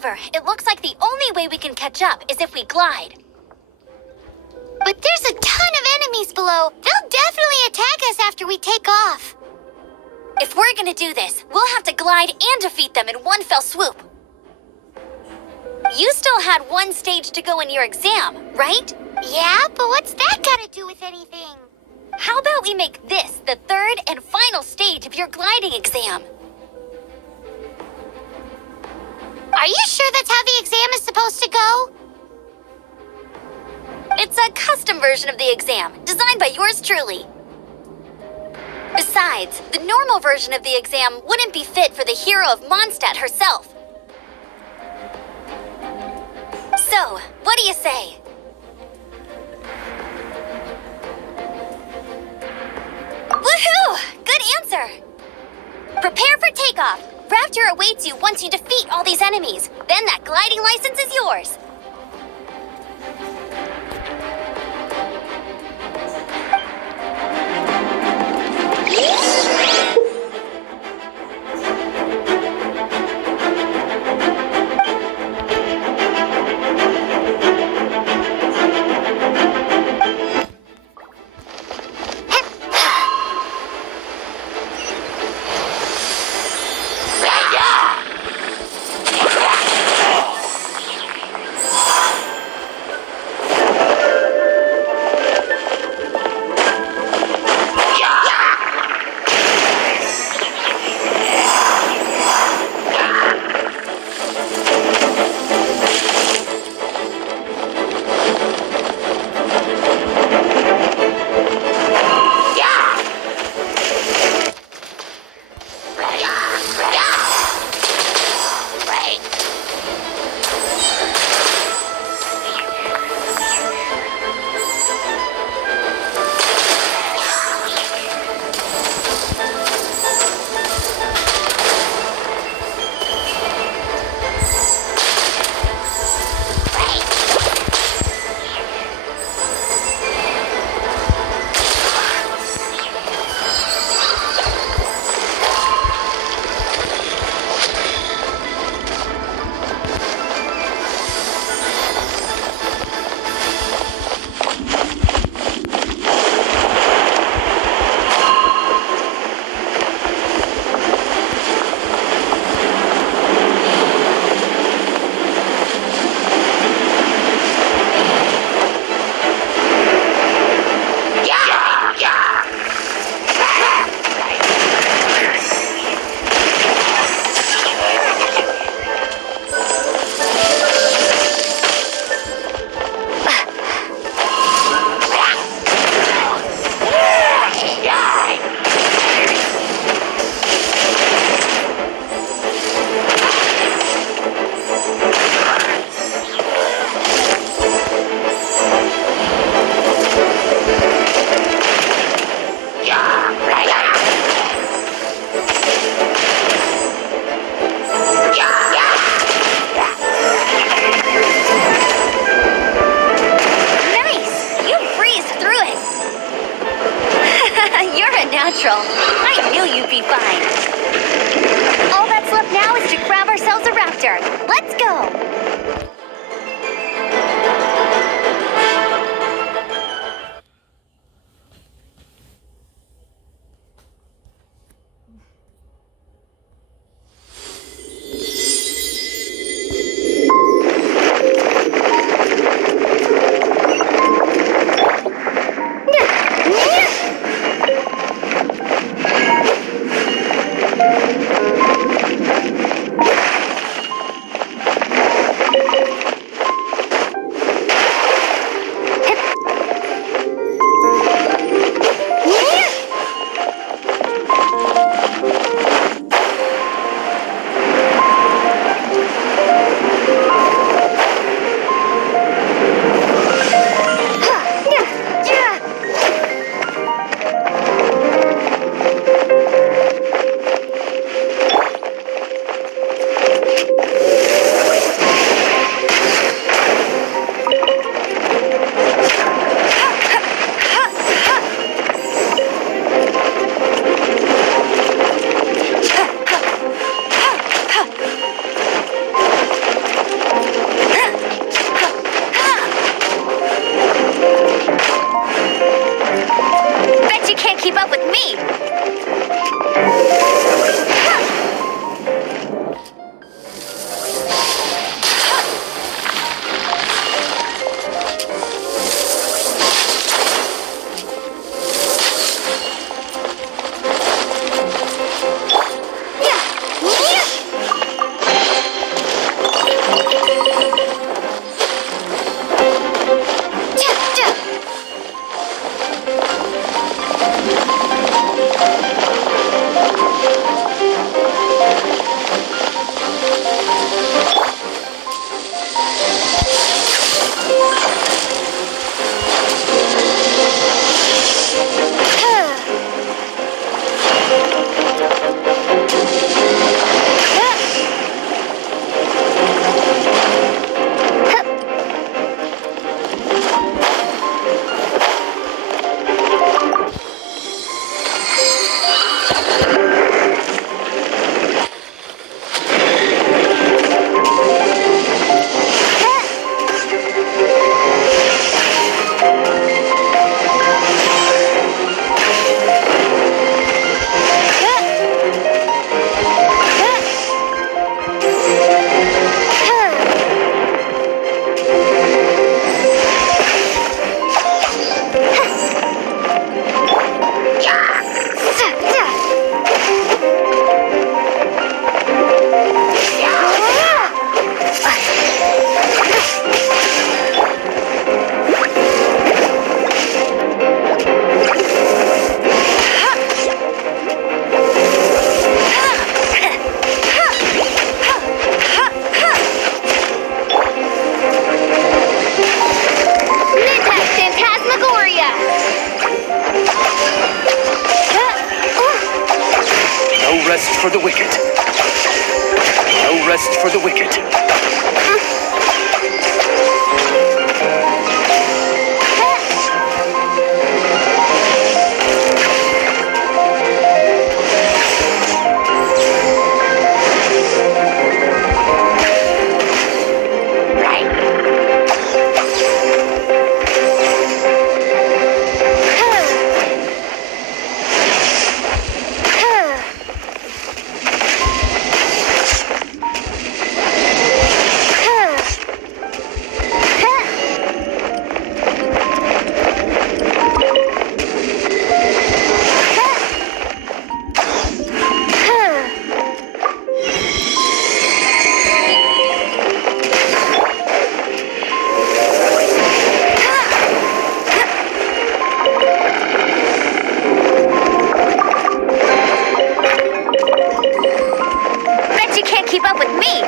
However, it looks like the only way we can catch up is if we glide. But there's a ton of enemies below. They'll definitely attack us after we take off. If we're gonna do this, we'll have to glide and defeat them in one fell swoop. You still had one stage to go in your exam, right? Yeah, but what's that got to do with anything? How about we make this the third and final stage of your gliding exam? Are you sure that's how the exam is supposed to go? It's a custom version of the exam, designed by yours truly. Besides, the normal version of the exam wouldn't be fit for the hero of Mondstadt herself. So, what do you say? Woohoo! Good answer! Prepare for takeoff. Raptor awaits you once you defeat all these enemies. Then that gliding license is yours. I knew you'd be fine. All that's left now is to grab ourselves a raptor. Let's go! rest for the wicked. Bet you can't keep up with me.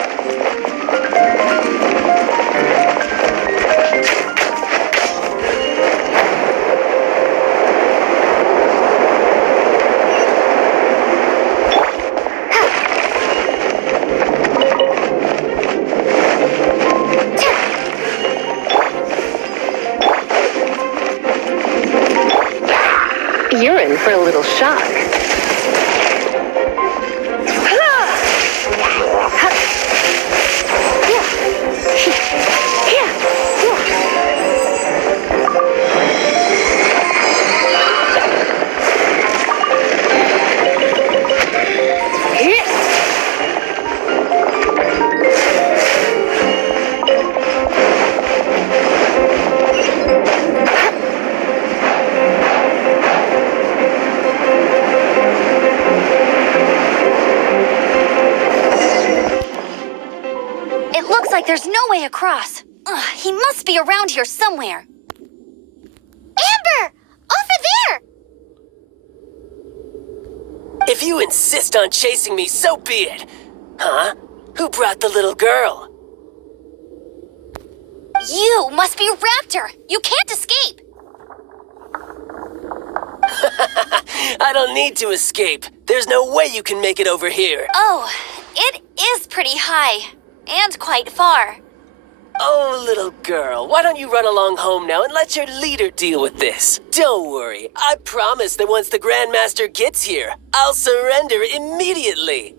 You're in for a little shock. It looks like there's no way across. Ugh, he must be around here somewhere. Amber! Over there! If you insist on chasing me, so be it. Huh? Who brought the little girl? You must be Raptor. You can't escape. I don't need to escape. There's no way you can make it over here. Oh, it is pretty high. And quite far. Oh, little girl, why don't you run along home now and let your leader deal with this? Don't worry, I promise that once the Grandmaster gets here, I'll surrender immediately.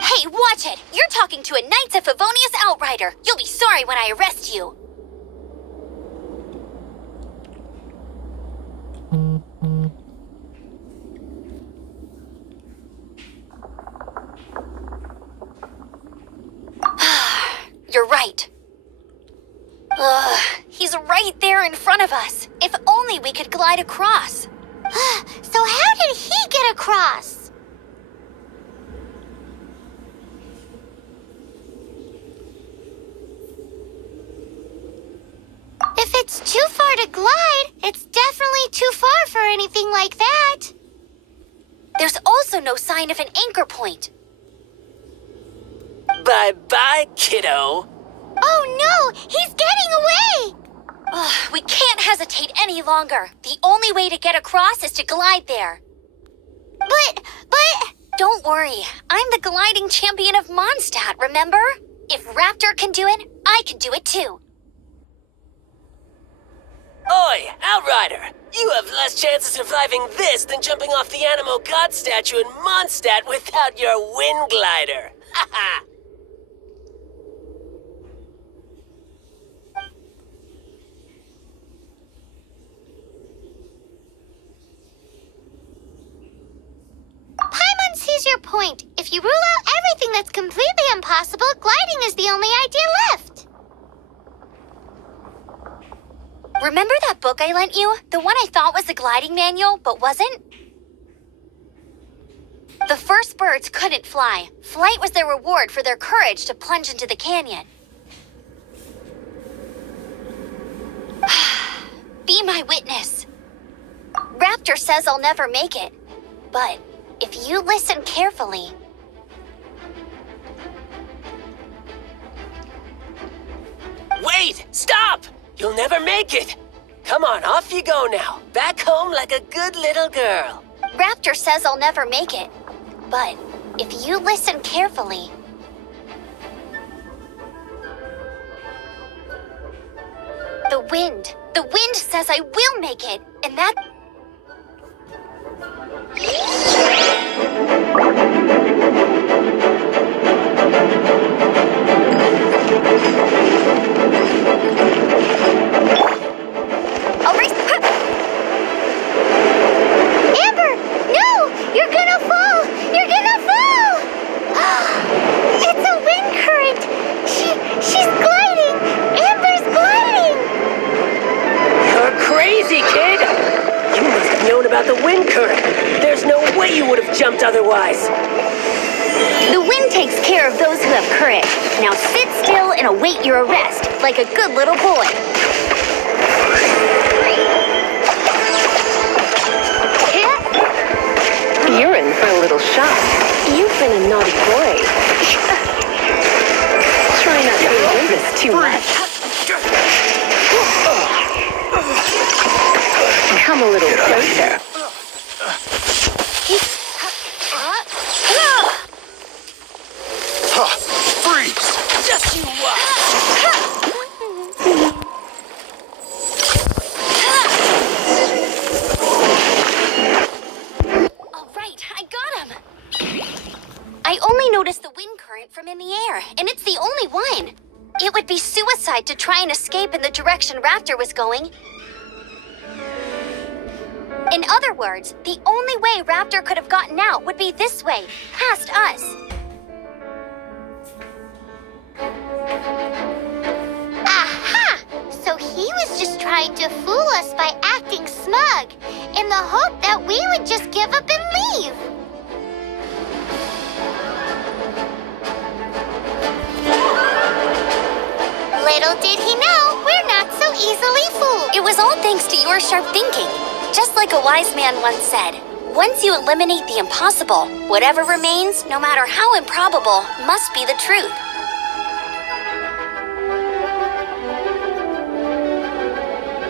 Hey, watch it! You're talking to a Knights of Favonius outrider. You'll be sorry when I arrest you. You're right. He's right there in front of us. If only we could glide across. So how did he get across? If it's too far to glide, it's definitely too far for anything like that. There's also no sign of an anchor point. Bye-bye, kiddo. Oh no, he's getting away! We can't hesitate any longer. The only way to get across is to glide there. But... Don't worry, I'm the gliding champion of Mondstadt, remember? If Raptor can do it, I can do it too. Oi, Outrider! You have less chance of surviving this than jumping off the Animal God statue in Mondstadt without your wind glider. Haha! Paimon sees your point. If you rule out everything that's completely impossible, gliding is the only idea left. Remember that book I lent you? The one I thought was the gliding manual, but wasn't? The first birds couldn't fly. Flight was their reward for their courage to plunge into the canyon. Be my witness. Raptor says I'll never make it. But if you listen carefully... Wait! Stop! You'll never make it! Come on, off you go now. Back home like a good little girl. Raptor says I'll never make it. But if you listen carefully... The wind says I will make it, and that... I'll race... Amber! No! You're gonna fall! You're gonna fall! It's a wind current! She's gliding! Amber's gliding! You're crazy, kid! You must have known about the wind current. There's no way you would have jumped otherwise. The wind takes care of those who have courage. Now sit still and await your arrest, like a good little boy. You're in for a little shock. You've been a naughty boy. Try not to enjoy this too much. Come a little closer. Freeze! Just you watch! All right, I got him. I only noticed the wind current from in the air, and it's the only one. It would be suicide to try and escape in the direction Raptor was going. In other words, the only way Raptor could have gotten out would be this way, past us. Aha! So he was just trying to fool us by acting smug, in the hope that we would just give up and leave. Little did he know, we're not so easily fooled. It was all thanks to your sharp thinking. Just like a wise man once said, once you eliminate the impossible, whatever remains, no matter how improbable, must be the truth.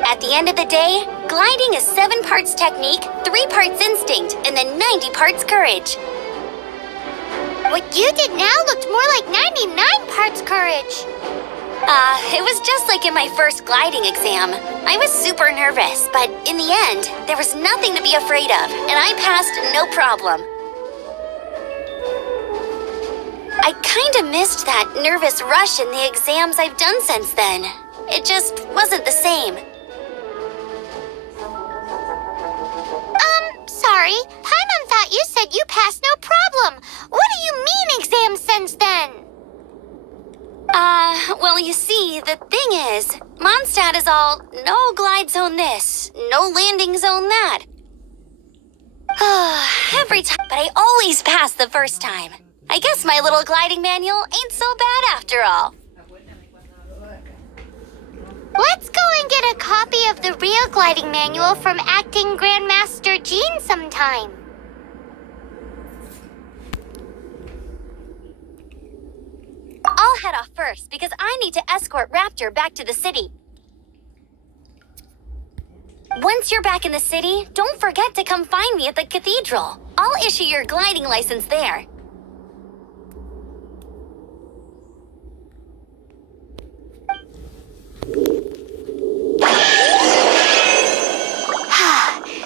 At the end of the day, gliding is 7 parts technique, 3 parts instinct, and then 90 parts courage. What you did now looked more like 99 parts courage. It was just like in my first gliding exam. I was super nervous, but in the end, there was nothing to be afraid of, and I passed no problem. I kinda missed that nervous rush in the exams I've done since then. It just wasn't the same. Sorry. Paimon thought you said you passed no problem. What do you mean exams since then? Well, you see, the thing is, Mondstadt is all no glide zone this, no landing zone that. Every time, but I always pass the first time. I guess my little gliding manual ain't so bad after all. Let's go and get a copy of the real gliding manual from acting Grandmaster Jean sometime. I'll head off first because I need to escort Raptor back to the city. Once you're back in the city, don't forget to come find me at the cathedral. I'll issue your gliding license there.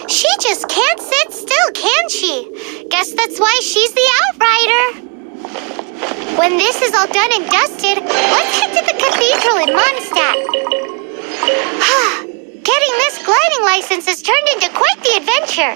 She just can't sit still, can she? Guess that's why she's the outrider. When this is all done and dusted, let's head to the cathedral in Mondstadt. Getting this gliding license has turned into quite the adventure.